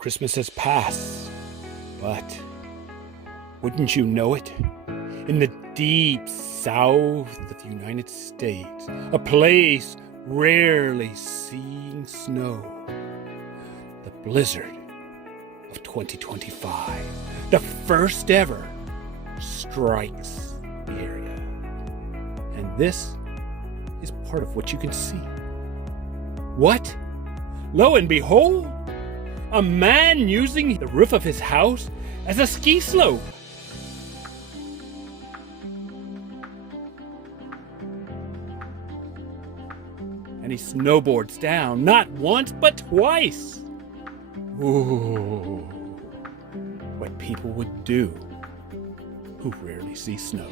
Christmas has passed, but wouldn't you know it? In the deep south of the United States, a place rarely seeing snow, the blizzard of 2025, the first ever, strikes the area. And this is part of what you can see. What? Lo and behold, a man using the roof of his house as a ski slope. And he snowboards down not once but twice. Ooh, what people would do who rarely see snow.